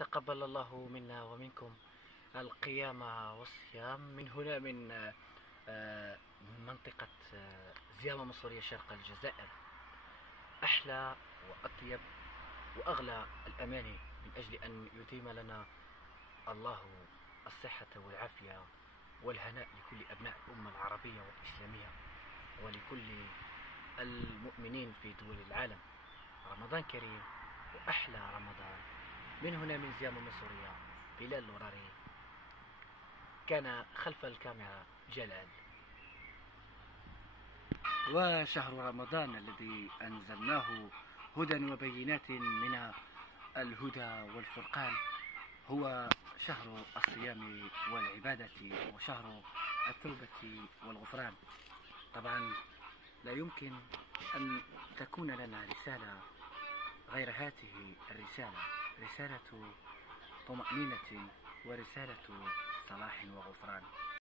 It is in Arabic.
تقبل الله منا ومنكم القيام والصيام من هنا من منطقة زيامة مصرية شرق الجزائر. أحلى وأطيب وأغلى الأماني من أجل أن يديم لنا الله الصحة والعافية والهناء لكل أبناء الأمة العربية والإسلامية ولكل المؤمنين في دول العالم. رمضان كريم وأحلى رمضان. من هنا من زيامة مصرية بلال الوراري، كان خلف الكاميرا جلال. وشهر رمضان الذي أنزلناه هدى وبينات من الهدى والفرقان هو شهر الصيام والعبادة وشهر التوبة والغفران. طبعا لا يمكن أن تكون لنا رسالة غير هذه الرسالة، رسالة طمأنينة ورسالة صلاح وغفران.